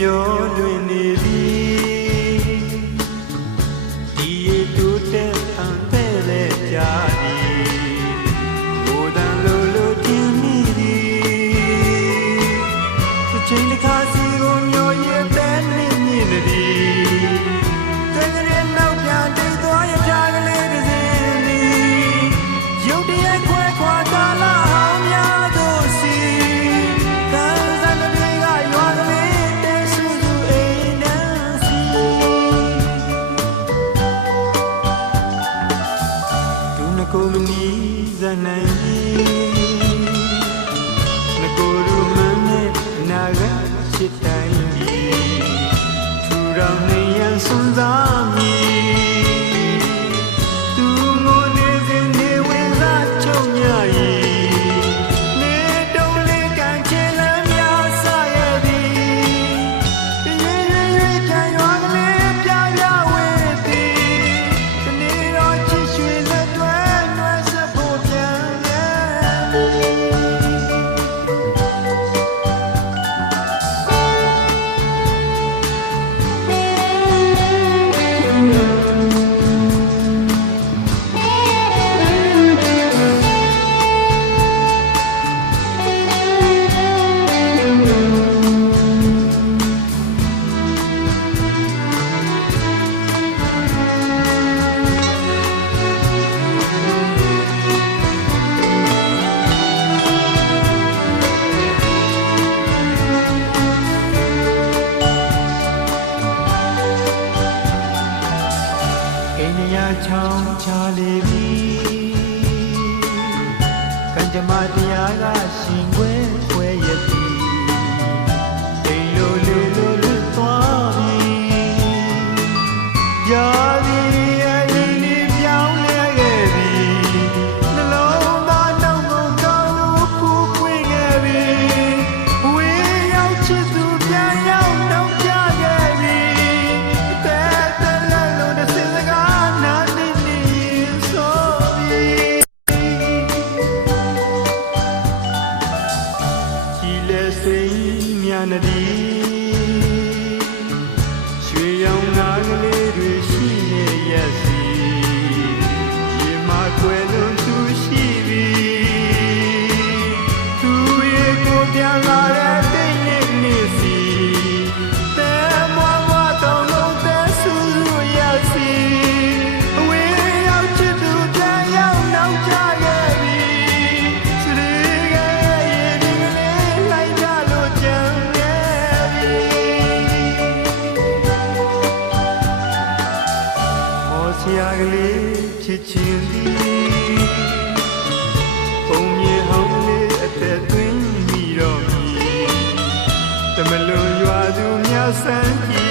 မျိုးလွင်နေသည်ဒီရတူတဲ့အံတဲ့လေကြာသည်ဘိုးတန်လိုတင်မိသည်တစ်ချိန်တစ်ခါစီကိုမျိုးရဲ့တဲ့မြင့်နေသည်တကယ်နောက်ပြန်တိတ်သွားရကြကလေးတစ်စင်းသည်ရုပ်တရက်ခွဲခွာကာလာအောင်များတို့စီကိုမနီးဇနိုင်ငကိုရမနဲ့နာဂချစ်တိုင်းဒီထူထောင်နေရန်စွန်စားမည်သူငိုနေစဉ်နေဝင်လာချုံညရီနေတုံးလေးကန်ချေလမ်းများဆရသည်ရွေပြန်ရွာကလေးပြပြဝေးသည်တနေ့တော့ချစ်ရွှေလက်တွဲချောင်းချလေပြီကံကြမ္မာတရားကရှင်ခွဲခွဲရသည်အိမ်လိုသွားပြီရာသည်အရင်လေးပြောင်းလဲခဲ့ပြီနှလုံးသားနှောင်းကုန်ကောင်းဖူးပွင့်ခဲ့ပြီဝေးရောက်ချစ်သူပြန်ရောက်နှောင်းကြခဲ့ပြီတဲ့လက်လုံးတစ်စင်စကားစိတ်မြန်နေရွှေရောင်နာကလေးတွေရှိနေရဲ့စီရေမကွယ်လွန်သူရှိပြီသူရဲ့ကိုပြန်လာတဲ့တိတ်နေနေစီတဲမဝတောင်းလုံးတဲ့ဆူဆူရစီအဝေးရောက်ချစ်သူပြန်ရောက်နောက်ကြခဲ့ပြီဆရာကလေးချစ်ချင်းသည်ပုံမြေဟောင်းလေးအသက်သွင်းမိတော့ပြီတမလွန်ရွာသူများဆန်းကြည့်